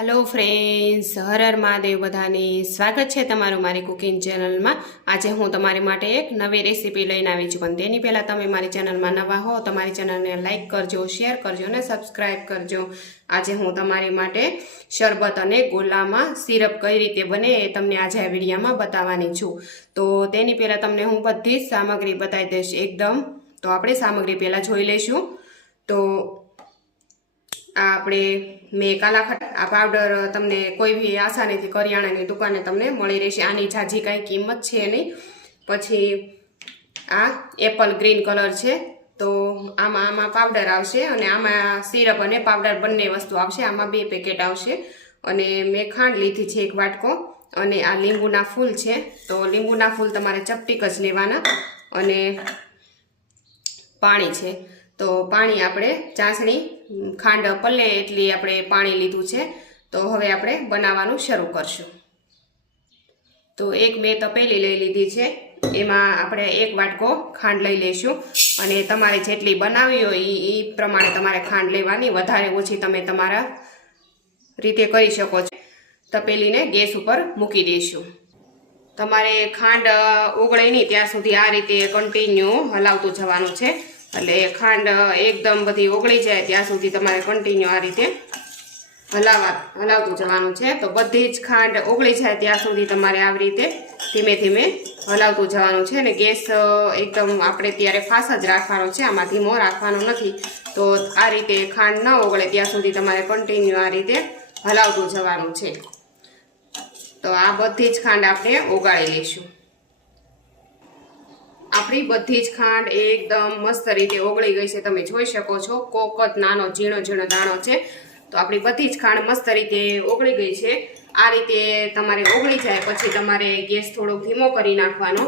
Hello friends Har Har Mahadev બધાને સ્વાગત છે તમારું મારી કુકિંગ ચેનલમાં આજે હું તમારી માટે એક નવી રેસીપી લઈને આવી છું. પણ તેની પહેલાં તમે મારી ચેનલમાં નવા હો, તો મારી ચેનલને લાઇક કરજો શેર કરજો અને સબસ્ક્રાઈબ કરજો. આજે હું તમારી માટે શરબત અને ગોલામાં સિરપ કઈ રીતે બને એ તમને આજે આ વિડીયામાં બતાવવાની છું. તો તેની પહેલાં તમને હું બધી જ સામગ્રી બતાવી દઈશ એકદમ. તો આપણે સામગ્રી પહેલાં જોઈ લઈશું. તો આ આપણે મેં કાલાખટ, આ પાવડર તમને કોઈ બી આસાનીથી કરિયાણાની દુકાને તમને મળી રહેશે. આની જાજી કાંઈ કિંમત છે નહીં. પછી આ એપલ ગ્રીન કલર છે. તો આમાં આમાં પાવડર આવશે અને આમાં સિરપ અને પાવડર બંને વસ્તુ આવશે. આમાં બે પેકેટ આવશે. અને મેં ખાંડ લીધી છે એક વાટકો અને આ લીંબુના ફૂલ છે. તો લીંબુના ફૂલ તમારે ચપટીક જ લેવાના અને પાણી છે. તો પાણી આપણે ચાસણી ખાંડ, પલ્લે એટલી આપણે પાણી લીધું છે. તો હવે આપણે બનાવવાનું શરૂ કરશું. તો એક મેં તપેલી લઈ લીધી છે. એમાં આપણે એક વાટકો ખાંડ લઈ લઈશું. અને તમારે જેટલી બનાવવી હોય એ પ્રમાણે તમારે ખાંડ લેવાની. વધારે ઓછી તમે તમારા રીતે કરી શકો છો. તપેલીને ગેસ ઉપર મૂકી દઈશું. તમારે ખાંડ ઓગળે નહીં. ત્યાં સુધી આ રીતે કન્ટિન્યુ હલાવતું જવાનું છે. એટલે ખાંડ એકદમ બધી ઓગળી જાય ત્યાં સુધી તમારે કન્ટિન્યુ આ રીતે હલાવા હલાવતું જવાનું છે. તો બધી જ ખાંડ ઓગળી જાય ત્યાં સુધી તમારે આવી રીતે ધીમે ધીમે હલાવતું જવાનું છે અને ગેસ એકદમ આપણે ત્યારે ફાસ જ રાખવાનો છે. આમાં ધીમો રાખવાનો નથી. તો આ રીતે ખાંડ ન ઓગળે ત્યાં સુધી તમારે કન્ટિન્યુ આ રીતે હલાવતું જવાનું છે. તો આ બધી જ ખાંડ આપણે ઓગાળી લઈશું. આપણી બધી જ ખાંડ એકદમ મસ્ત રીતે ઓગળી ગઈ છે. તમે જોઈ શકો છો, કોકત નાનો ઝીણો ઝીણો દાણો છે. તો આપણી બધી જ ખાંડ મસ્ત રીતે ઓગળી ગઈ છે. આ રીતે તમારે ઓગળી જાય પછી તમારે ગેસ થોડો ધીમો કરી નાખવાનો.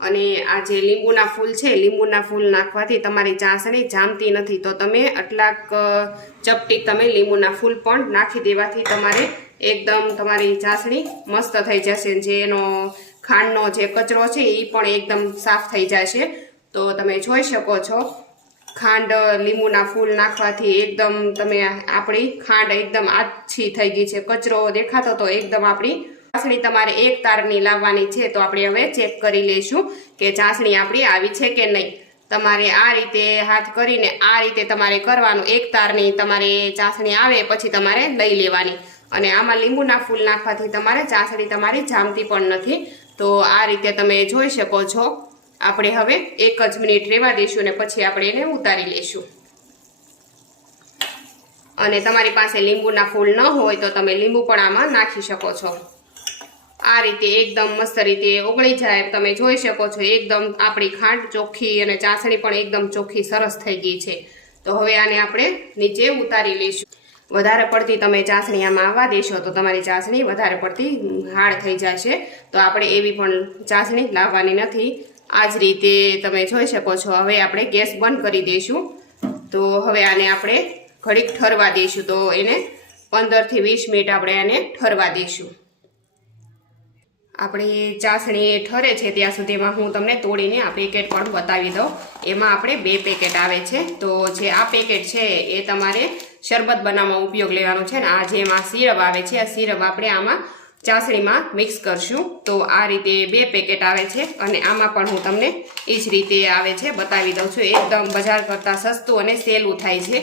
અને આ જે લીંબુના ફૂલ છે, લીંબુના ફૂલ નાખવાથી તમારી ચાસણી જામતી નથી. તો તમે આટલાક ચપટી તમે લીંબુના ફૂલ પણ નાખી દેવાથી તમારે એકદમ તમારી ચાસણી મસ્ત થઈ જશે. જે એનો ખાંડનો જે કચરો છે એ પણ એકદમ સાફ થઈ જશે તો તમે જોઈ શકો છો, ખાંડ, લીંબુના ફૂલ નાખવાથી એકદમ તમે આપણી ખાંડ એકદમ આછી થઈ ગઈ છે. કચરો દેખાતો તો એકદમ આપણી ચાસણી તમારે એક તારની લાવવાની છે, તો આપણે હવે ચેક કરી લઈશું કે ચાસણી આપણી આવી છે કે નહીં. તમારે આ રીતે હાથ કરીને આ રીતે તમારે કરવાનું. એક તારની તમારે ચાસણી આવે પછી તમારે લઈ લેવાની. અને આમાં લીંબુના ફૂલ નાખવાથી તમારે ચાસણી તમારી જામતી પણ નથી. તો આ રીતે તમે જોઈ શકો છો. આપણે હવે એક જ મિનિટ રહેવા દઈશું અને પછી આપણે એને ઉતારી લઈશું. અને તમારી પાસે લીંબુના ફૂલ ન હોય તો તમે લીંબુ પણ આમાં નાખી શકો છો. આ રીતે એકદમ મસ્ત રીતે ઓગળી જાય તમે જોઈ શકો છો. એકદમ આપણી ખાંડ ચોખ્ખી અને ચાસણી પણ એકદમ ચોખ્ખી સરસ થઈ ગઈ છે. તો હવે આને આપણે નીચે ઉતારી લઈશું. વધારે પડતી તમે ચાસણી આમાં આવવા દેશો, તો તમારી ચાસણી વધારે પડતી હાર્ડ થઈ જશે. તો આપણે એવી પણ ચાસણી લાવવાની નથી. આ જ રીતે તમે જોઈ શકો છો, હવે આપણે ગેસ બંધ કરી દઈશું. તો હવે આને આપણે ઘડીક ઠરવા દઈશું. તો એને પંદરથી વીસ મિનિટ આપણે આને ઠરવા દઈશું. આપણી ચાસણી ઠરે છે ત્યાં સુધીમાં હું તમને તોડીને આ પેકેટ પણ બતાવી દઉં. એમાં આપણે બે પેકેટ આવે છે. તો જે આ પેકેટ છે એ તમારે શરબત બનાવવામાં ઉપયોગ લેવાનો છે ને આ જેમાં સિરપ આવે છે, આ સિરપ આપણે આમાં ચાસણીમાં મિક્સ કરશું. તો આ રીતે બે પેકેટ આવે છે અને આમાં પણ હું તમને એ જ રીતે આવે છે બતાવી દઉં છું. એકદમ બજાર કરતાં સસ્તું અને સહેલું થાય છે.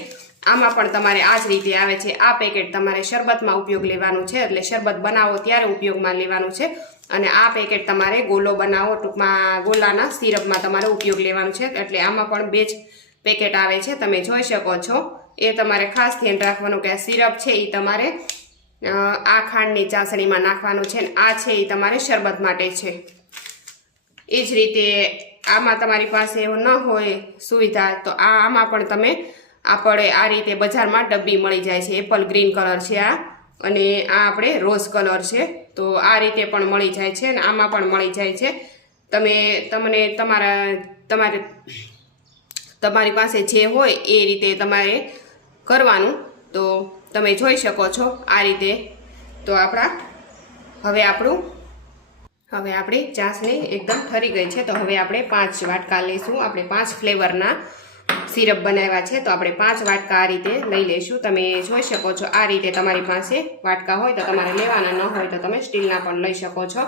આમાં પણ તમારે આ જ રીતે આવે છે. આ પેકેટ તમારે શરબતમાં ઉપયોગ લેવાનું છે. એટલે શરબત બનાવો ત્યારે ઉપયોગમાં લેવાનું છે. અને આ પેકેટ તમારે ગોલો બનાવો. ટૂંકમાં ગોલાના સિરપમાં તમારે ઉપયોગ લેવાનું છે. એટલે આમાં પણ બે જ પેકેટ આવે છે. તમે જોઈ શકો છો. એ તમારે ખાસ ધ્યાન રાખવાનું કે આ સિરપ છે એ તમારે આ ખાંડની ચાસણીમાં નાખવાનું છે ને આ છે એ તમારે શરબત માટે છે. એ જ રીતે આમાં તમારી પાસે એવું ન હોય સુવિધા તો આ આમાં પણ તમે આપણે આ રીતે બજારમાં ડબ્બી મળી જાય છે. એપલ ગ્રીન કલર છે આ અને આ આપણે રોઝ કલર છે. તો આ રીતે પણ મળી જાય છે અને આમાં પણ મળી જાય છે. તમે, તમને તમારા, તમારે, તમારી પાસે જે હોય એ રીતે તમારે કરવાનું. તો તમે જોઈ શકો છો આ રીતે. તો આપણા, હવે આપણું, હવે આપણી ચાસણી એકદમ ઠરી ગઈ છે. તો હવે આપણે પાંચ વાટકા લઈશું આપણે પાંચ ફ્લેવરના સિરપ બનાવ્યા છે, તો આપણે પાંચ વાટકા આ રીતે લઈ લઈશું. તમે જોઈ શકો છો, આ રીતે તમારી પાસે વાટકા હોય તો તમારે લેવાના ન હોય તો તમે સ્ટીલના પણ લઈ શકો છો.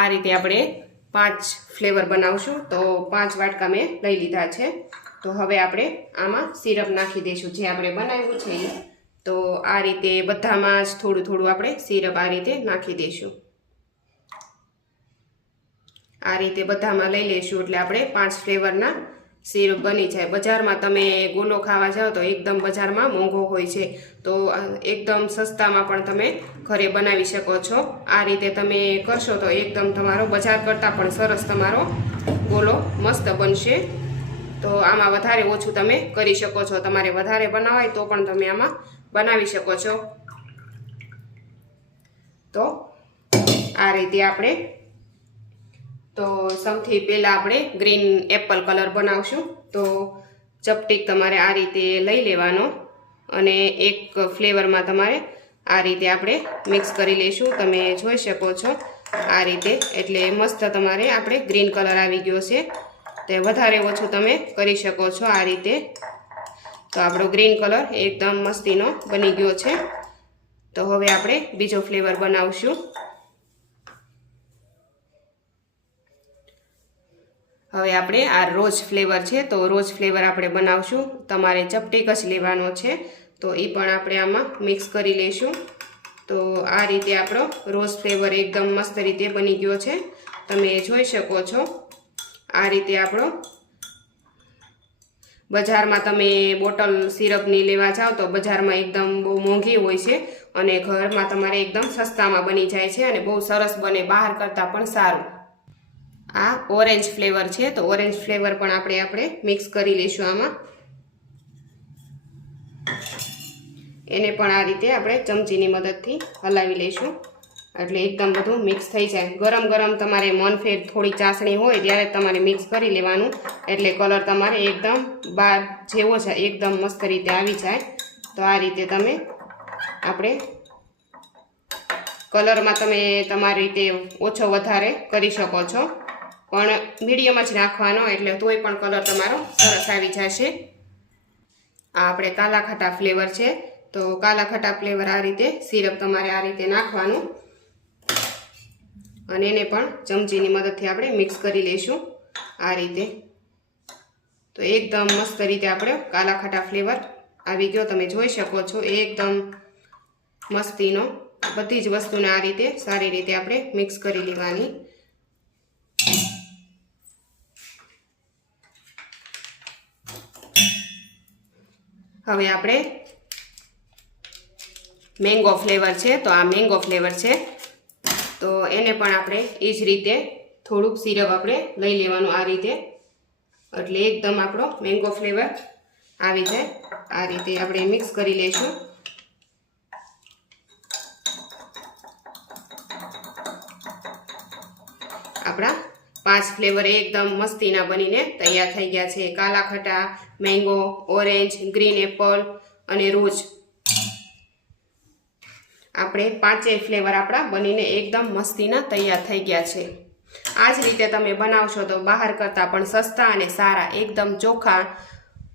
આ રીતે આપણે પાંચ ફ્લેવર બનાવશું, તો પાંચ વાટકા મેં લઈ લીધા છે. તો હવે આપણે આમાં સિરપ નાખી દઈશું, જે આપણે બનાવ્યું છે તો આ રીતે બધામાં જ થોડું થોડું આપણે સિરપ આ રીતે નાખી દઈશું. આ રીતે બધામાં લઈ લઈશું, એટલે આપણે પાંચ ફ્લેવરના સિરપ બની જાય. બજારમાં તમે ગોલો ખાવા જાઓ તો એકદમ બજારમાં મોંઘો હોય છે. તો એકદમ સસ્તામાં પણ તમે ઘરે બનાવી શકો છો. આ રીતે તમે કરશો તો એકદમ તમારો બજાર કરતાં પણ સરસ તમારો ગોલો મસ્ત બનશે. તો આમાં વધારે ઓછું તમે કરી શકો છો. તમારે વધારે બનાવાય તો પણ તમે આમાં બનાવી શકો છો. તો આ રીતે આપણે તો સૌથી પહેલાં આપણે ગ્રીન એપલ કલર બનાવશું. તો ચપટીક તમારે આ રીતે લઈ લેવાનો અને એક ફ્લેવરમાં તમારે આ રીતે આપણે મિક્સ કરી લઈશું. તમે જોઈ શકો છો આ રીતે. એટલે મસ્ત તમારે આપણે ગ્રીન કલર આવી ગયો છે. તે વધારે ઓછું તમે કરી શકો છો આ રીતે. તો આપણો ગ્રીન કલર એકદમ મસ્તીનો બની ગયો છે. તો હવે આપણે બીજો ફ્લેવર બનાવશું. હવે આપણે આ રોજ ફ્લેવર છે, તો રોજ ફ્લેવર આપણે બનાવશું. તમારે ચપટીક જ લેવાનો છે, તો એ પણ આપણે આમાં મિક્સ કરી લઈશું. તો આ રીતે આપણો રોજ ફ્લેવર એકદમ મસ્ત રીતે બની ગયો છે. તમે જોઈ શકો છો, આ રીતે આપણો બજારમાં તમે બોટલ સિરપની લેવા જાઓ તો બજારમાં એકદમ બહુ મોંઘી હોય છે અને ઘરમાં તમારે એકદમ સસ્તામાં બની જાય છે અને બહુ સરસ બને, બહાર કરતાં પણ સારું. આ ઓરેન્જ ફ્લેવર છે, તો ઓરેન્જ ફ્લેવર પણ આપણે આપણે મિક્સ કરી લઈશું આમાં. એને પણ આ રીતે આપણે ચમચીની મદદથી હલાવી લઈશું. એટલે એકદમ બધું મિક્સ થઈ જાય. ગરમ ગરમ તમારે મનફેર થોડી ચાસણી હોય ત્યારે તમારે મિક્સ કરી લેવાનું. એટલે કલર તમારે એકદમ બાર જેવો છે, એકદમ મસ્ત રીતે આવી જાય. તો આ રીતે તમે આપણે કલરમાં તમે તમારી રીતે ઓછો વધારે કરી શકો છો. પણ મીડિયમ જ રાખવાનો, એટલે તોય પણ કલર તમારો સરસ આવી જશે. આ આપણે કાલા ખટા ફ્લેવર છે, તો કાલા ખટા ફ્લેવર આ રીતે સિરપ તમારે આ રીતે નાખવાનું. અને એને પણ ચમચીની મદદથી આપણે મિક્સ કરી લઈશું આ રીતે. તો એકદમ મસ્ત રીતે આપણે કાલા ખટા ફ્લેવર આવી ગયો, તમે જોઈ શકો છો, એકદમ મસ્તીનો, બધી જ વસ્તુને આ રીતે સારી રીતે આપણે મિક્સ કરી લેવાની. હવે આપણે મેંગો ફ્લેવર છે, તો આ મેંગો ફ્લેવર છે. તો એને પણ આપણે એ જ રીતે થોડુંક સિરપ આપણે લઈ લેવાનું આ રીતે. એટલે એકદમ આપણો મેંગો ફ્લેવર આવી જાય. આ રીતે આપણે મિક્સ કરી લઈશું. આપણા પાંચ ફ્લેવર એકદમ મસ્તીના બનીને તૈયાર થઈ ગયા છે. કાલા ખટા, મેંગો, ઓરેન્જ, ગ્રીન એપલ અને રોજ. આપણે પાંચેય ફ્લેવર આપણા બનીને એકદમ મસ્તીના તૈયાર થઈ ગયા છે. આ જ રીતે તમે બનાવશો તો બહાર કરતાં પણ સસ્તા અને સારા, એકદમ ચોખ્ખા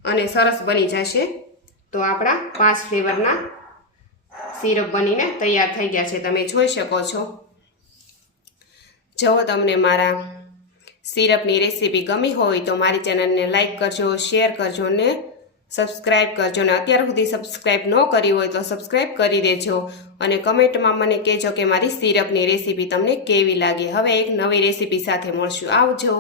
અને સરસ બની જશે. તો આપણા પાંચ ફ્લેવરના સિરપ બનીને તૈયાર થઈ ગયા છે. તમે જોઈ શકો છો. જો તમને મારા સિરપની રેસીપી ગમી હોય તો મારી ચેનલને લાઇક કરજો શેર કરજો ને સબસ્ક્રાઈબ કરજો. ને અત્યાર સુધી સબસ્ક્રાઇબ ન કરી હોય તો સબસ્ક્રાઇબ કરી દેજો. અને કમેન્ટમાં મને કહેજો કે મારી સિરપની રેસીપી તમને કેવી લાગે. હવે એક નવી રેસીપી સાથે મળશું. આવજો.